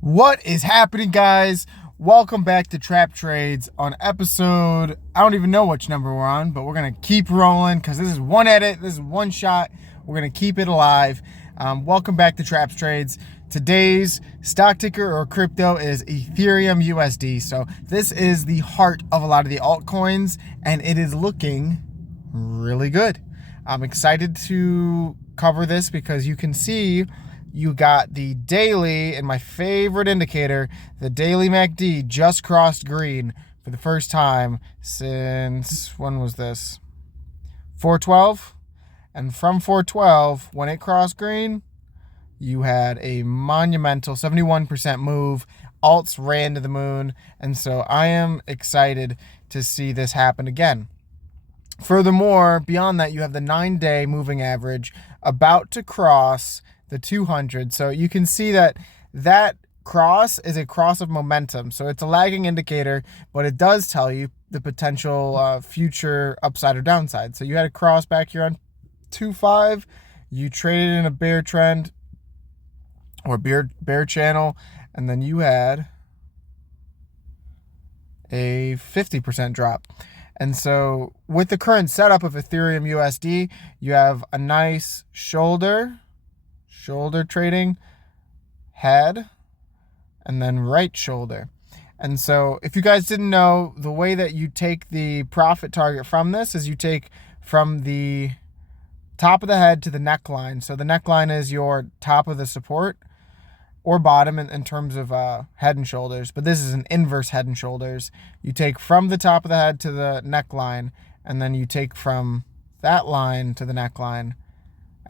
What is happening, guys? Welcome back to Trap Trades on episode, I don't even know which number we're on, but we're going to keep rolling because this is one edit, this is one shot. We're going to keep it alive. Welcome back to Trap Trades. Today's stock ticker or crypto is Ethereum USD. So this is the heart of a lot of the altcoins, and it is looking really good. I'm excited to cover this because you can see you got the daily, and my favorite indicator, the daily MACD just crossed green for the first time since, when was this? 412? And from 412, when it crossed green, you had a monumental 71% move. Alts ran to the moon, and so I am excited to see this happen again. Furthermore, beyond that, you have the 9-day moving average about to cross the 200. So you can see that cross is a cross of momentum. So it's a lagging indicator, but it does tell you the potential future upside or downside. So you had a cross back here on 2.5. You traded in a bear trend or bear channel, and then you had a 50% drop. And so with the current setup of Ethereum USD, you have a nice shoulder trading, head, and then right shoulder. And so if you guys didn't know, the way that you take the profit target from this is you take from the top of the head to the neckline. So the neckline is your top of the support or bottom in terms of head and shoulders, but this is an inverse head and shoulders. You take from the top of the head to the neckline, and then you take from that line to the neckline,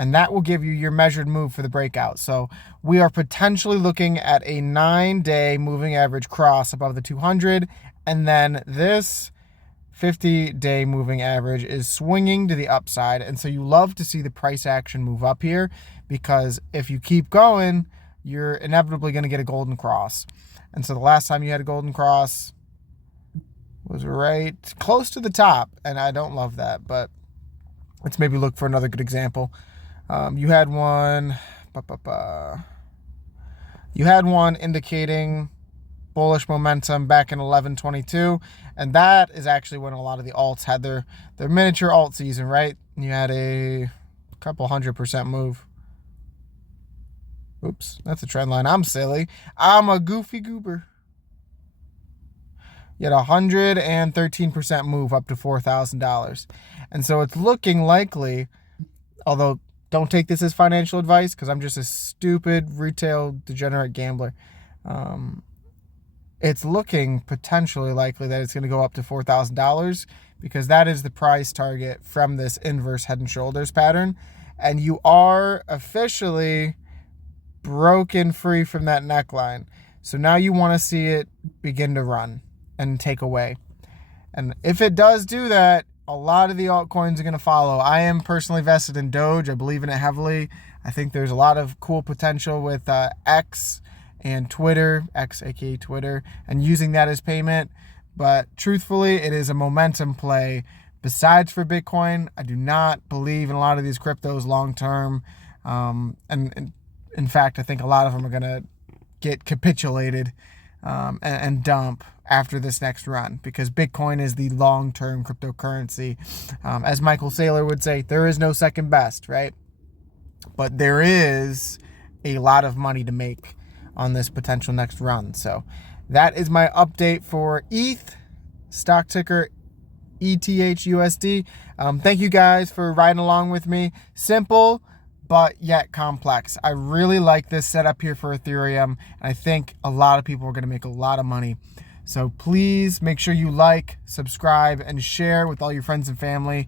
and that will give you your measured move for the breakout. So we are potentially looking at a 9-day moving average cross above the 200, and then this 50-day moving average is swinging to the upside. And so you love to see the price action move up here, because if you keep going, you're inevitably going to get a golden cross. And so the last time you had a golden cross was right close to the top, and I don't love that, but let's maybe look for another good example. You had one indicating bullish momentum back in 11/22, and that is actually when a lot of the alts had their miniature alt season, right? You had a couple 100% move. Oops, that's a trend line. I'm silly. I'm a goofy goober. You had 113% move up to $4,000. And so it's looking likely, although don't take this as financial advice because I'm just a stupid retail degenerate gambler. It's looking potentially likely that it's going to go up to $4,000 because that is the price target from this inverse head and shoulders pattern. And you are officially broken free from that neckline. So now you want to see it begin to run and take away. And if it does do that, a lot of the altcoins are going to follow. I am personally vested in Doge. I believe in it heavily. I think there's a lot of cool potential with X and Twitter, X aka Twitter, and using that as payment. But truthfully, it is a momentum play. Besides for Bitcoin, I do not believe in a lot of these cryptos long term. And in fact, I think a lot of them are going to get capitulated and dump after this next run, because Bitcoin is the long-term cryptocurrency. As Michael Saylor would say, there is no second best, right? But there is a lot of money to make on this potential next run. So that is my update for ETH, stock ticker ETHUSD. Thank you guys for riding along with me. Simple, but yet complex. I really like this setup here for Ethereum, and I think a lot of people are going to make a lot of money. So please make sure you like, subscribe, and share with all your friends and family.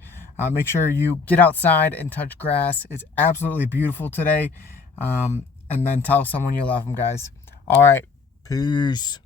Make sure you get outside and touch grass. It's absolutely beautiful today. And then tell someone you love them, guys. All right. Peace.